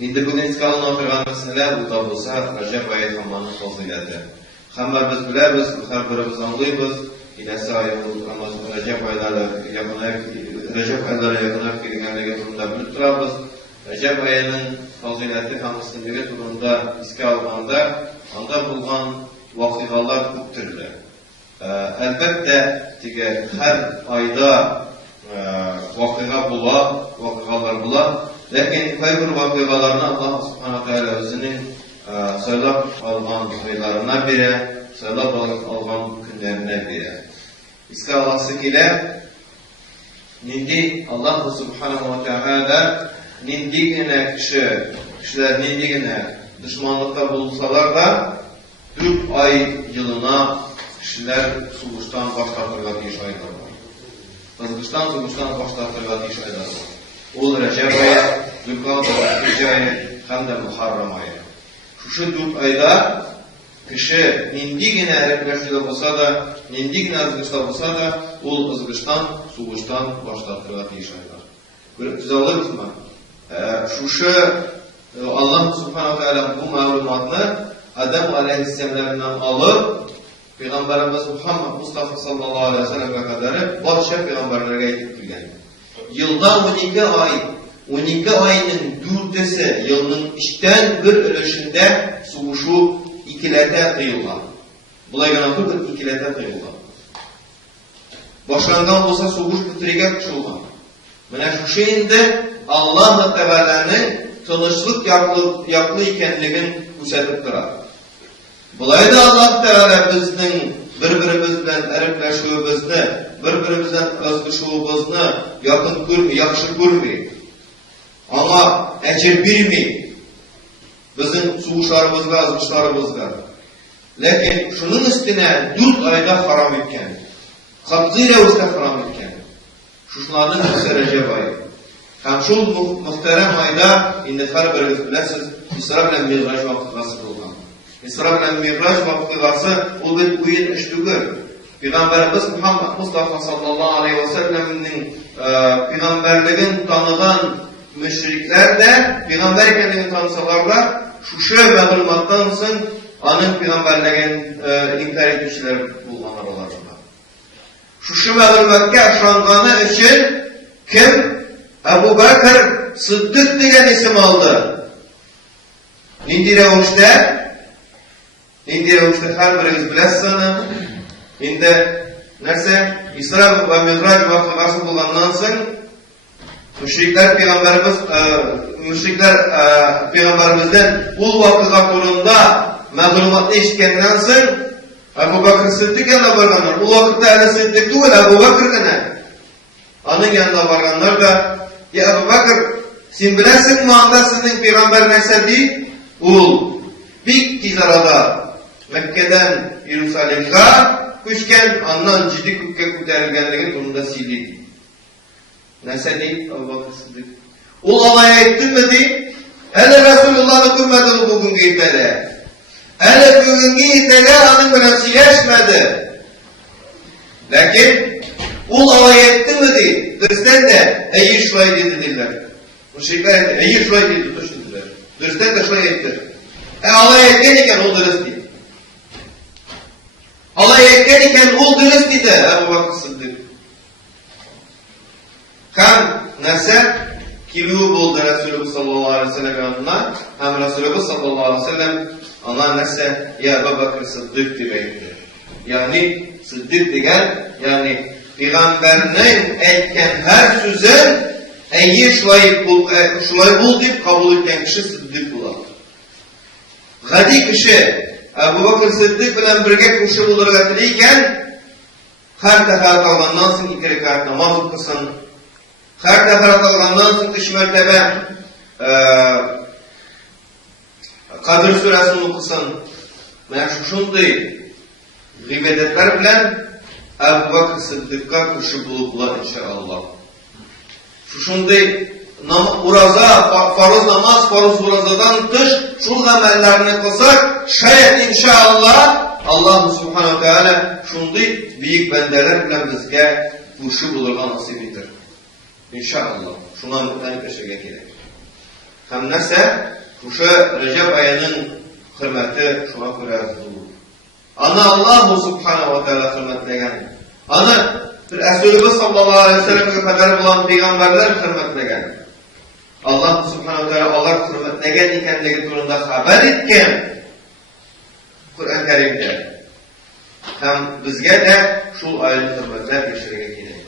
Endi bugun esga olinadigan masala bu da bo'lsa Rajab oyi hammaning fazilati. Hammamiz bilamiz, har birimiz anglaymiz. Kelasi oy Rajab oylari yaqinlab kelganligi turida bilib turamiz. Rajab oyining fazilati hammasinga turida esga olganda anda bo'lgan voqealar ko'p turli. Albatta, har oyda voqealar bo'lar. Lakin bir vakigalarını Allah subhanahu teala özünün saylab algan oylarına biri, saylab algan günlerine biri. İska Allah'sı ile nindi Allah subhanahu teala nindigine kişiler nindigine düşmanlıkta bulunsalar da 4 ay yılına kişiler suguştan başlatırlar diye şahitler var. Kızgıştan suguştan başlatırlar diye şahitler var. Ol Recep ayı, Zülkâda, Hicr ayı, hem de Muharram ayı. Şu 4 ayda kişi nindigine erkleştiğinde olsa da, nindigine azgışta olsa da, ol azgıştan, suğuştan başlattığı diye aylar. Böyle güzel olur mu? Şu Allah subhanahu teala bu malumatını Adem aleyhisselam'dan alıp Peygamberimiz Muhammed Mustafa sallallahu aleyhi ve sellem'e kadar başka peygamberlere getirdiler. Yılda 12 ayının 4'esi yılının işten bir ölüşünde suguşu ikilete kıyılar. Bulay ganatı bir ikilete kıyılar. Başlangan olsa suguş bitirige kuşulgan. Mene şu şeyinde Allah-u Teala'nın tanışlık yaklı ikenligin küsetip durar. Bulay da Allah-u Teala bizden bir-birimizden erikleşiğimizni, bir-birimizden özgüşüğümüzni yakın görmey, yaxşı görmey. Ama ecir bilmey. Bizim suğuşlarımızga, azgışlarımızga. Lakin şunun üstüne 4 ayda haram etken. Katıyla üstüne haram etken. Şuşlarının üstüne Recep ayı. Hem şu muhterem ayda indi her birimiz bilesiz İsra ile Miraç vakıgası kılgan. İsra ile Miraç vakıgası o bir uyun iştügü. Peygamberimiz Muhammed Mustafa sallallahu aleyhi ve sellem'in peygamberliğin tanıgan müşrikler de peygamber kendini tanısalar da şu mağlumattan sonra onun peygamberliğin inkar etmişler bulunanlar olarlar. Şu mağlumatga aşanganı için kim? Ebu Bakır Sıddık degan isim aldı. Nindi revuşta her birimiz bilesiniz. Endi narsa İsra ve Miraç vakıgası bo'lgandan so'ng müşrikler peygamberimizden bu vakıga turunda ma'lumotni eshitgandan so'ng Abu Bakr Siddiq yanına borganlar. O vakitte Ali Siddiq değil, Abu Bakr gene. Onun yanına borganlar da ya Abu Bakr sen bilesinmi anda sizin peygamber narsa deyip ul bir tez arada Mekke'den Yerusalim'ga küçken andan ciddi kökke ko'tarilganligi turunda söyledi. Narsa deyip Abu Bakr Siddiq. Ul alay ettinmi deyip hele Resulullah'ı görmedi o bugünkü itele. Hele bugünkü itele onun bilen söyleşmedi. Lakin ul alay ettinmi deyip dürüstten de iyi şulay dediler. Müşrikler etti. İyi şulay dedi dediler. Dürüstten de şulay etti. Alay etken iken ol dürüst deyip. Alay etken iken ol dürüst dedi Ebu Bakr Sıddık. Kan narsa kiluğu buldu Resulullah sallallahu aleyhi ve sellem yanına. Hem Resulullah sallallahu aleyhi ve sellem ana narsa ya Ebu Bakr Sıddık demekti. Yani Sıddık degen yani Peygamberinin etken her sözün iyi şulay bul deyip kabul etken kişi Sıddık bular. Gadi kişi Ebu Bakr Sıddık bilen birge kişi bulurga tileyken her defa kalgandan so'ng 2 rekat namaz o'qisin. Her defa kalgandan so'ng 3 mertebe Kadir suresini o'qisin. Mana shunday ibodatlar bilan Ebu Bakr Sıddık'a kişi bulurlar inşallah. Shunday uraza, farz namaz, farz urazadan dış şu amellerini kılsak şayet inşallah Allah subhanahu teala şunday büyük bendeler bilen bizge kuşu bulurga nasip edir. İnşallah. Şuna mutlaka gerek. Hem nese? Şuşa Recep ayının hürmeti şuna göre olur. Ana Allah subhanahu wa ta'ala hürmetlegen. Ana Resulullah sallallahu aleyhi ve sellem'e kadar bulan peygamberler hürmetlegen. Allah subhanahu wa ta'ala Allah hürmetlegen ikendeki turunda haber etken Kur'an-ı Kerim'de. Hem bizge de şul ayını hürmetler geçirge gerek.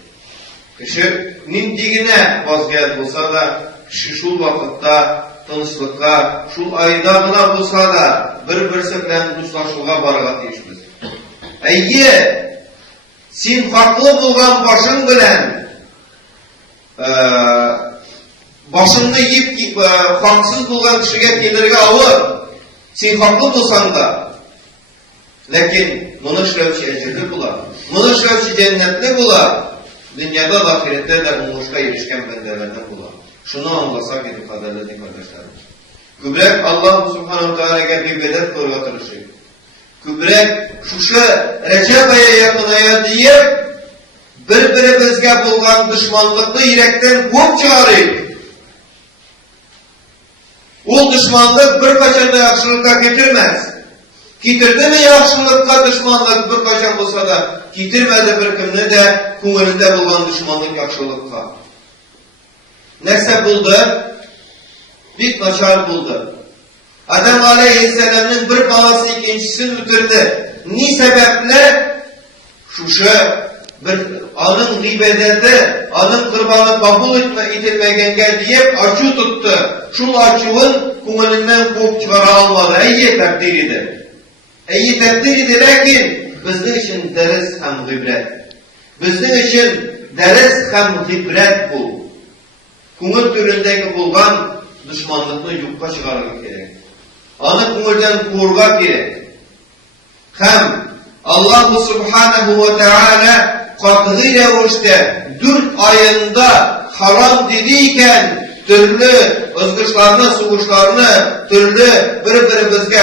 Kişi nindigine vazgeçit olsa da, kişi şul vakitte tınışlıkka, şul aydağına olsa da bir-birisi bilen dostlaşığa baragat deyişmiz. Eyye, sen haklı bulgan başın bilen başını yiyip haksız bulgan kişiye gelirge avır. Sen haklı bulsan da. Lakin bunu şirevçi ecirli bular. Bunu şirevçi cennetli bular. Dünyada da ahirette de umuşka erişken bendelerden bular. Şunu anlasak edip kaderledi kardeşlerim. Kübrek Allah subhanahu teala'ya bir bedet kırgatırışı. Kübrek şuşu Recep aya yakınaya diye bir-birimizge bulgan düşmanlıklı yürekten kop çıkarıyıp o düşmanlık bir kaçanda yakşılıkka getirmez. Getirdi mi yakşılıkka düşmanlık bir kaçan olsa da getirmedi bir kimini de kumulinde bulgan düşmanlık yakşılıkka. Neyse buldu? Bir naçar buldu. Adem Aleyhisselam'ın bir balası ikincisini bitirdi. Ni sebeple? Şuşu bir anın gıybedeti, anın kırbanı kabul edilmegenge deyip açı tuttu. Şul açığın kumulundan kop çıkara almadı. Eyye takdir idi. Eyye takdir idi lakin bizning için ders hem gıybret. Bizning için ders hem gıybret bu. Kumul türündeki bulgan düşmanlıkını yukka çıkarmak gerek. Anı kumuldan korga gerek. Hem Allah subhanahu ve teala katgı revişte 4 ayında haram dediyken türlü ızgıçlarını, suğuşlarını, türlü bir-birimizge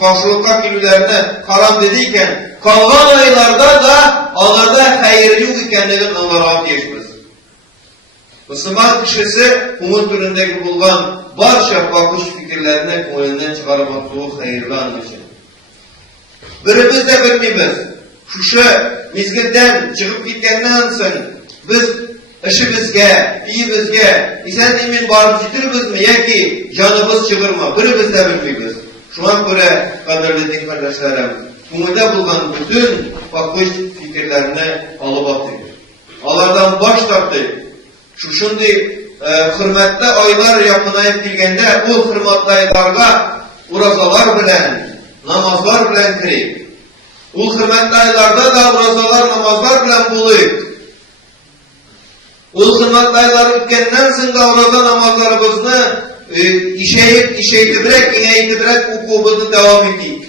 karşılıkka kilülerini haram dediyken kalan aylarda da onlarda hayır yok ikenliğin onlara geçmez. Müslüman kişisi kumul türündeki bulgan barşa bakış fikirlerini kumulundan çıkarmaklığı hayırlı anlaşır. Birimiz de bilmeyimiz. Şuşu mizgilden çıkıp gitkenden soň biz işimizge, iyimizge, isen emin barıp jitirimiz mi yoki canımız çıkırma? Birimiz de bilmeyimiz. Şuna göre kaderli kardeşlerim, kumulda bulgan bütün bakış fikirlerini alıp atıyor. Alardan baş tartıyor. Şuşundi hürmetli aylar yakınayıp gelgende o hürmetli aylarga urazalar bilen, namazlar bilen kirip. O hürmetli aylarda da urazalar, namazlar bilen buluyup. O hürmetli aylar ötkenden sonra uraza namazlarımızını işeytibirek okumuzu devam ettik.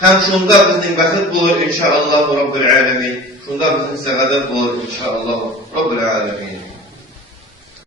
Hem şunda bizim vakit bulur inşallah Rabbül Alemin. Şunda bizim saadet bulur inşallah Rabbül Alemin.